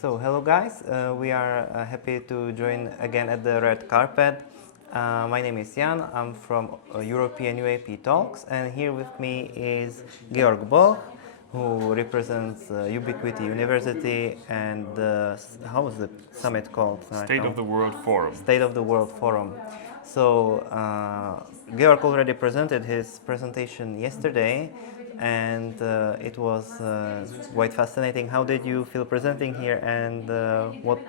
Hello guys, we are happy to join again at the red carpet. My name is Jan, I'm from European UAP Talks, and here with me is Georg Boch, who represents Ubiquity University and how is the summit called? State of the World Forum. State of the World Forum. Georg already presented his presentation yesterday, and it was quite fascinating. How did you feel presenting here, and what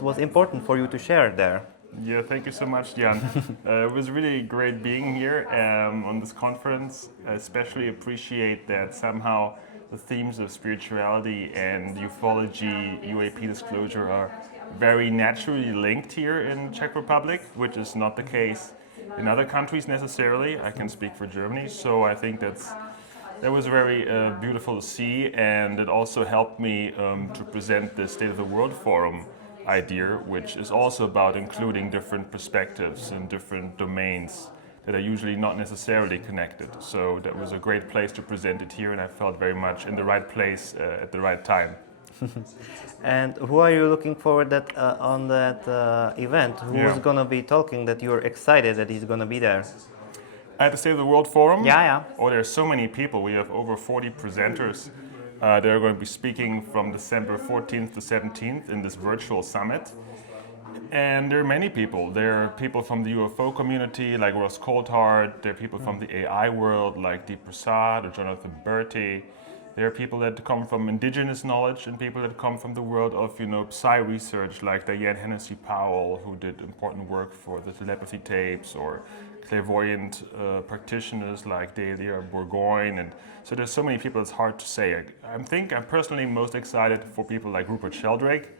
was important for you to share there? Yeah, thank you so much, Jan. It was really great being here on this conference. I especially appreciate that somehow the themes of spirituality and ufology, UAP disclosure are very naturally linked here in Czech Republic, which is not the case in other countries necessarily. I can speak for Germany, so I think that was very beautiful to see, and it also helped me to present the State of the World Forum idea, which is also about including different perspectives in different domains that are usually not necessarily connected. So that was a great place to present it here, and I felt very much in the right place at the right time. And who are you looking forward that on that event? Who's going to be talking that you're excited that he's going to be there? At the State of the World Forum? Yeah. Oh, there's so many people. We have over 40 presenters. They're going to be speaking from December 14th to 17th in this virtual summit. And there are many people. There are people from the UFO community like Ross Coulthard. There are people from the AI world like Deep Prasad or Jonathan Bertie. There are people that come from indigenous knowledge and people that come from the world of, psi research like Diane Hennessy Powell, who did important work for the telepathy tapes, or clairvoyant practitioners like Delia Bourgogne. And so there's so many people, it's hard to say. I'm personally most excited for people like Rupert Sheldrake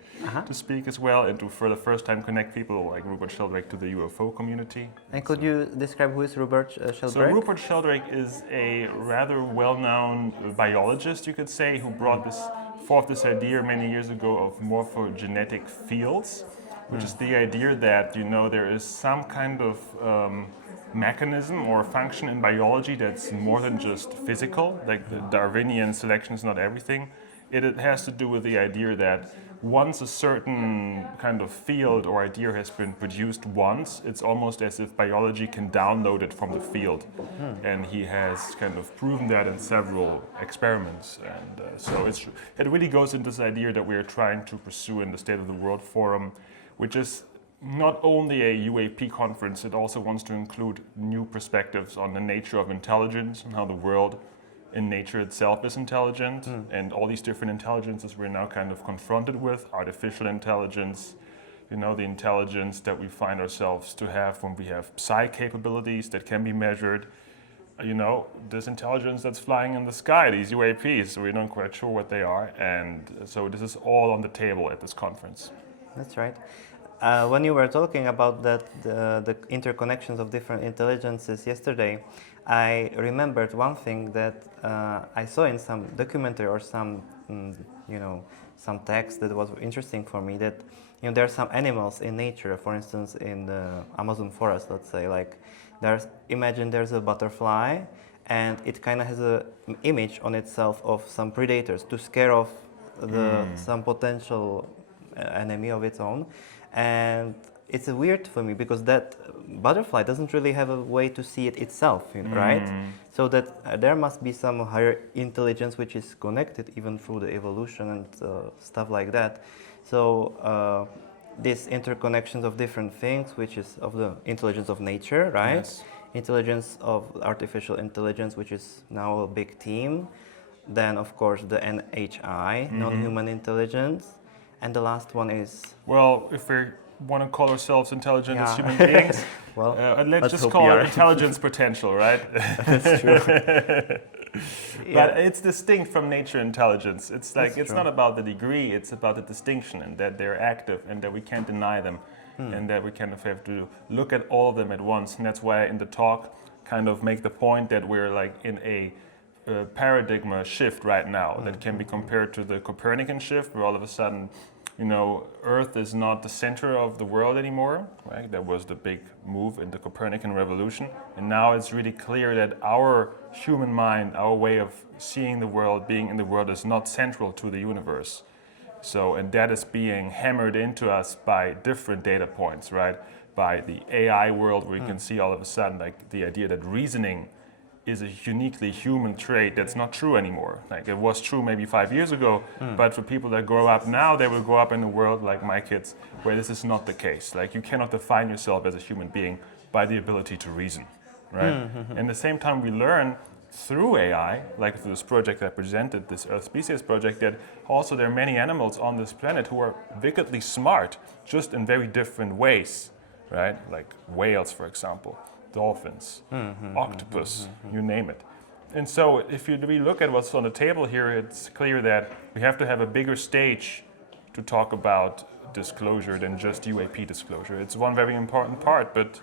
to speak as well, and to for the first time connect people like Rupert Sheldrake to the UFO community. And could you describe who is Rupert Sheldrake? So Rupert Sheldrake is a rather well-known biologist, you could say, who brought forth this idea many years ago of morphogenetic fields, which is the idea that there is some kind of mechanism or function in biology that's more than just physical, like the Darwinian selection is not everything. It has to do with the idea that once a certain kind of field or idea has been produced once, it's almost as if biology can download it from the field. And he has kind of proven that in several experiments. And so it really goes into this idea that we are trying to pursue in the State of the World Forum, which is not only a UAP conference, it also wants to include new perspectives on the nature of intelligence and how the world in nature itself is intelligent, and all these different intelligences we're now kind of confronted with. Artificial intelligence, the intelligence that we find ourselves to have when we have psi capabilities that can be measured. This intelligence that's flying in the sky, these UAPs, we're not quite sure what they are, and so this is all on the table at this conference. That's right. When you were talking about the interconnections of different intelligences yesterday, I remembered one thing that I saw in some documentary or some text that was interesting for me. That there are some animals in nature, for instance, in the Amazon forest. Let's say, like imagine there's a butterfly, and it kind of has an image on itself of some predators to scare off some potential enemy of its own. And it's weird for me because that butterfly doesn't really have a way to see it itself, right? So that there must be some higher intelligence which is connected even through the evolution and stuff like that. So these interconnections of different things, which is of the intelligence of nature, right? Yes. Intelligence of artificial intelligence, which is now a big theme. Then, of course, the NHI, non-human intelligence. And the last one is... Well, if we want to call ourselves intelligent as human beings, let's just call it intelligence potential, right? That's true. But it's distinct from nature intelligence. It's like it's not about the degree, it's about the distinction, and that they're active and that we can't deny them, and that we kind of have to look at all of them at once. And that's why in the talk kind of make the point that we're like in a paradigm shift right now that can be compared to the Copernican shift, where all of a sudden Earth is not the center of the world anymore, right? That was the big move in the Copernican revolution. And now it's really clear that our human mind, our way of seeing the world, being in the world, is not central to the universe. So, and that is being hammered into us by different data points, right? By the AI world, where you can see all of a sudden, like the idea that reasoning is a uniquely human trait that's not true anymore. Like it was true maybe 5 years ago, but for people that grow up now, they will grow up in a world like my kids, where this is not the case. Like you cannot define yourself as a human being by the ability to reason, right? And at the same time, we learn through AI, like through this project I presented, this Earth Species project, that also there are many animals on this planet who are wickedly smart, just in very different ways, right? Like whales, for example, dolphins, octopus, you name it. And so if we look at what's on the table here, it's clear that we have to have a bigger stage to talk about disclosure than just UAP disclosure. It's one very important part, but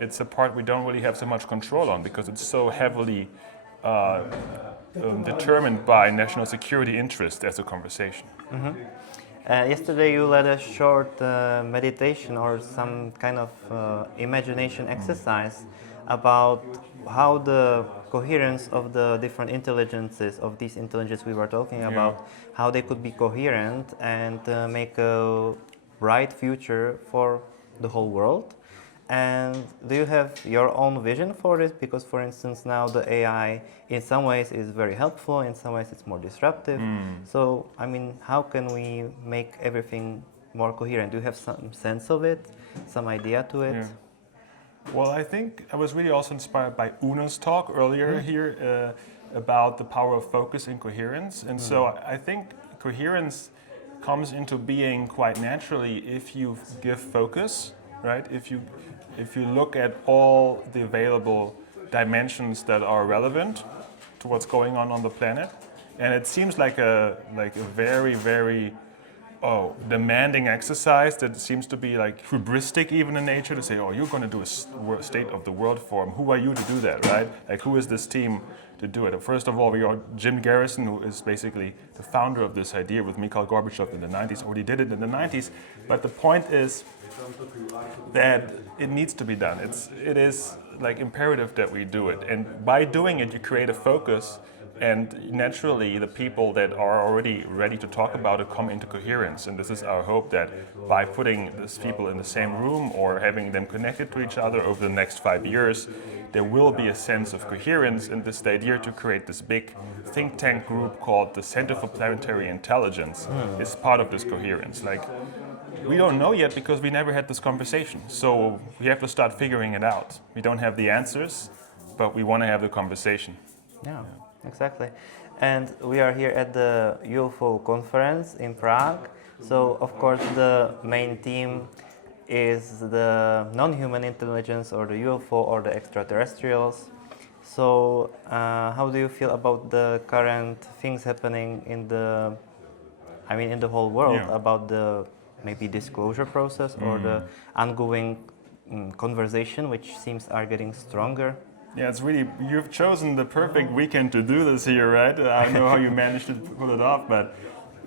it's a part we don't really have so much control on because it's so heavily determined by national security interest as a conversation. Yesterday you led a short meditation or some kind of imagination exercise about how the coherence of the different intelligences, of these intelligences we were talking about, how they could be coherent and make a bright future for the whole world. And do you have your own vision for this? Because, for instance, now the AI in some ways is very helpful, in some ways it's more disruptive. So, I mean, how can we make everything more coherent? Do you have some sense of it, some idea to it? Yeah. Well, I think I was really also inspired by Una's talk earlier here about the power of focus and coherence. And so I think coherence comes into being quite naturally if you give focus, right? If you look at all the available dimensions that are relevant to what's going on the planet. And it seems like a very, very demanding exercise that seems to be like hubristic even in nature, to say, oh, you're going to do a State of the World Forum. Who are you to do that, right? Like, who is this team to do it? First of all, we are Jim Garrison, who is basically the founder of this idea with Mikhail Gorbachev in the 90s, already did it in the 90s. But the point is that it needs to be done. It is like imperative that we do it. And by doing it, you create a focus. And naturally, the people that are already ready to talk about it come into coherence. And this is our hope, that by putting these people in the same room or having them connected to each other over the next 5 years, there will be a sense of coherence. And this idea to create this big think tank group called the Center for Planetary Intelligence is part of this coherence. Like, we don't know yet because we never had this conversation. So we have to start figuring it out. We don't have the answers, but we want to have the conversation. Yeah. Exactly. And we are here at the UFO Conference in Prague. So, of course, the main theme is the non-human intelligence, or the UFO, or the extraterrestrials. So, how do you feel about the current things happening in the whole world, about the maybe disclosure process or the ongoing conversation, which seems are getting stronger? Yeah, it's really, you've chosen the perfect weekend to do this here, right? I don't know how you managed to pull it off, but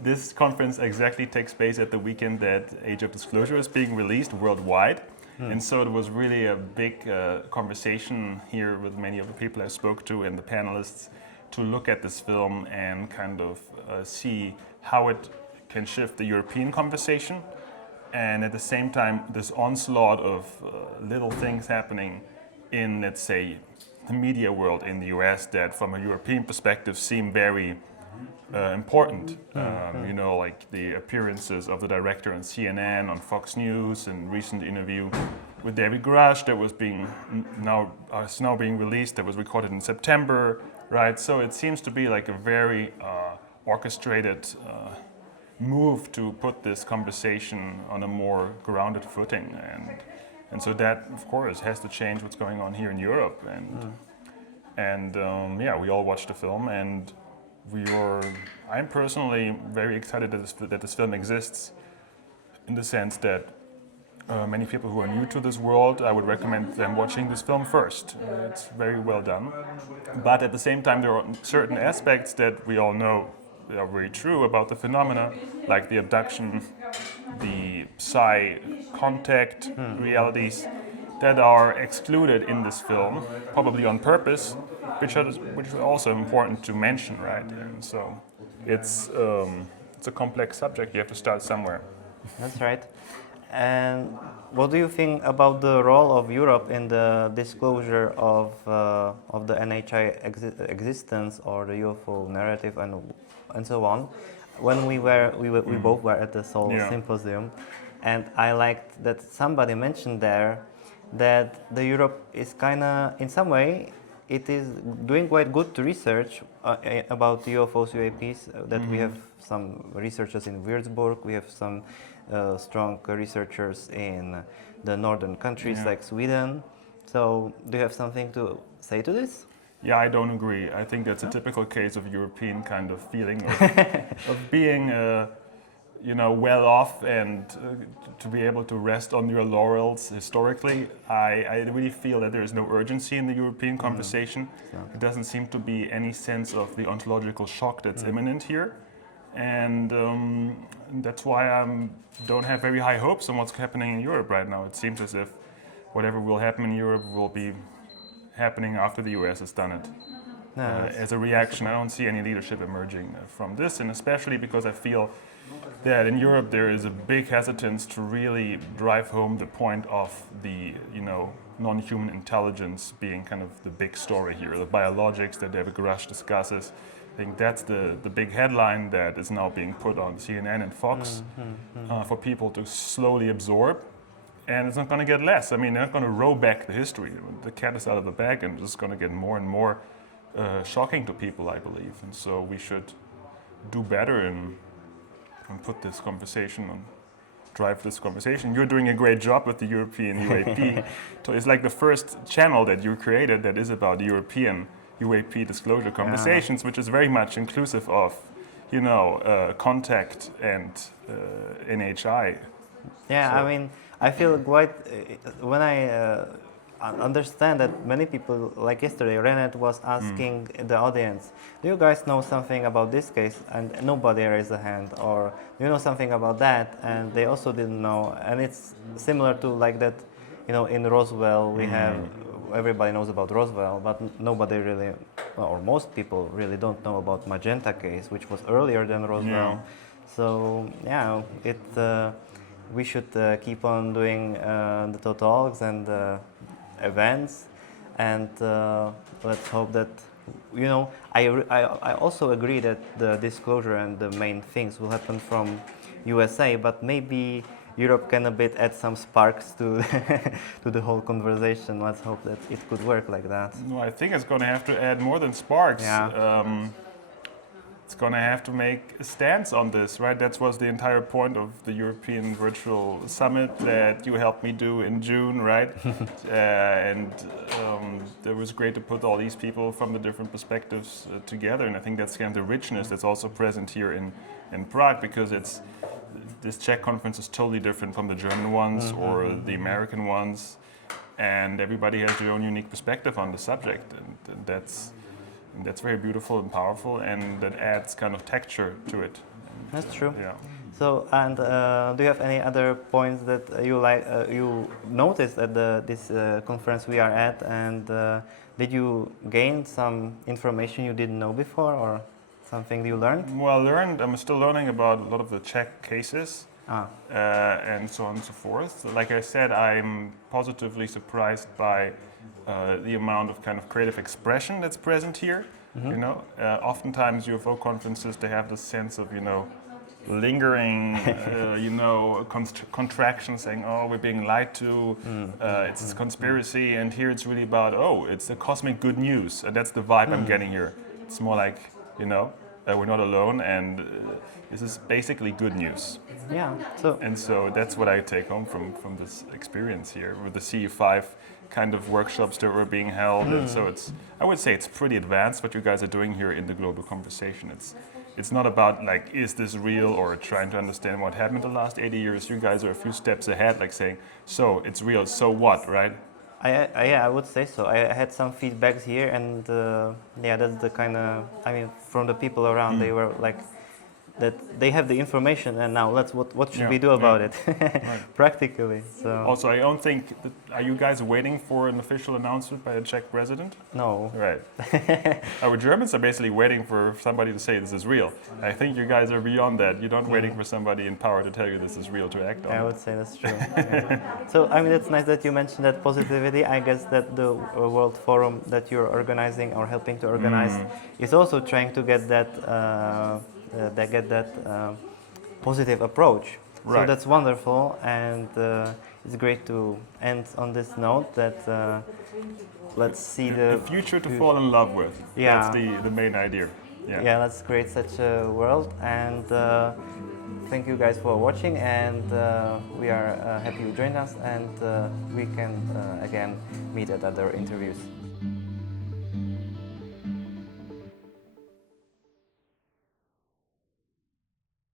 this conference exactly takes place at the weekend that Age of Disclosure is being released worldwide. And so it was really a big conversation here with many of the people I spoke to and the panelists to look at this film and kind of see how it can shift the European conversation. And at the same time, this onslaught of little things happening in, let's say, the media world in the US that from a European perspective seem very important. You know, like the appearances of the director on CNN, on Fox News, and recent interview with David Grush that was now being released, that was recorded in September, right? So it seems to be like a very orchestrated move to put this conversation on a more grounded footing. And so that, of course, has to change what's going on here in Europe. And we all watched the film, and I'm personally very excited that this film exists, in the sense that many people who are new to this world, I would recommend them watching this film first. It's very well done. But at the same time, there are certain aspects that we all know are very true about the phenomena, like the abduction, the psi contact realities that are excluded in this film, probably on purpose, which are also important to mention, right? And so it's it's a complex subject. You have to start somewhere. That's right. And what do you think about the role of Europe in the disclosure of the NHI existence or the UFO narrative and so on? When we both were at the Seoul Symposium, and I liked that somebody mentioned there that the Europe is kind of, in some way, it is doing quite good research about UFOs, UAPs. That we have some researchers in Würzburg, we have some strong researchers in the northern countries like Sweden. So, do you have something to say to this? Yeah, I don't agree. I think that's a typical case of European kind of feeling of being, well off and to be able to rest on your laurels historically. I really feel that there is no urgency in the European conversation. It doesn't seem to be any sense of the ontological shock that's imminent here. And that's why I don't have very high hopes on what's happening in Europe right now. It seems as if whatever will happen in Europe will be happening after the US has done it. As a reaction, I don't see any leadership emerging from this, and especially because I feel that in Europe there is a big hesitance to really drive home the point of the, non-human intelligence being kind of the big story here, the biologics that David Grush discusses. I think that's the big headline that is now being put on CNN and Fox for people to slowly absorb. And it's not going to get less. I mean, they're not going to roll back the history. The cat is out of the bag, and it's just going to get more and more shocking to people, I believe. And so we should do better and put this conversation on, drive this conversation. You're doing a great job with the European UAP. So it's like the first channel that you created that is about European UAP disclosure conversations, which is very much inclusive of, contact and NHI. Yeah, so. I mean, I feel quite, when I understand that many people, like yesterday, Renet was asking the audience, do you guys know something about this case? And nobody raised a hand. Or do you know something about that? And they also didn't know. And it's similar to like that, in Roswell, we have, everybody knows about Roswell, but nobody really, or most people really don't know about Magenta case, which was earlier than Roswell. So, we should keep on doing the talks and events, and let's hope that, I also agree that the disclosure and the main things will happen from USA, but maybe Europe can a bit add some sparks to to the whole conversation. Let's hope that it could work like that. No, I think it's going to have to add more than sparks. It's going to have to make a stance on this, right? That was the entire point of the European Virtual Summit that you helped me do in June, right? It was great to put all these people from the different perspectives together, and I think that's kind of the richness that's also present here in Prague, because this Czech conference is totally different from the German ones or the American ones, and everybody has their own unique perspective on the subject, and that's very beautiful and powerful, and that adds kind of texture to it. That's true. Yeah. So, and do you have any other points that you noticed at this conference we are at, and did you gain some information you didn't know before, or something you learned? Well, I'm still learning about a lot of the Czech cases, and so on and so forth. Like I said, I'm positively surprised by the amount of kind of creative expression that's present here. Oftentimes UFO conferences, they have this sense of lingering contraction, saying, oh, we're being lied to, it's a conspiracy, and here it's really about, it's the cosmic good news, and that's the vibe I'm getting here. It's more like, we're not alone, and this is basically good news. Yeah. So that's what I take home from this experience here with the CU5 kind of workshops that were being held, and so I would say it's pretty advanced what you guys are doing here in the global conversation. It's not about like, is this real, or trying to understand what happened the last 80 years. You guys are a few steps ahead, like saying, so it's real, so what, right? I would say so. I had some feedbacks here, and that's the kind of, from the people around, they were like, that they have the information, and now what should Yeah, we do about it Right. practically? So Also, I don't think. Are you guys waiting for an official announcement by the Czech president? no. Right. Our Germans are basically waiting for somebody to say this is real. I think you guys are beyond that. You're not waiting for somebody in power to tell you this is real to act on. I would say that's true. Yeah. So I mean, it's nice that you mentioned that positivity. I guess that the World Forum that you're organizing or helping to organize is also trying to get that positive approach. So Right. that's wonderful, and it's great to end on this note. That let's see The future to fall in love with. Yeah. That's the main idea. Yeah, let's create such a world. And thank you guys for watching, and we are happy you joined us, and we can again meet at other interviews.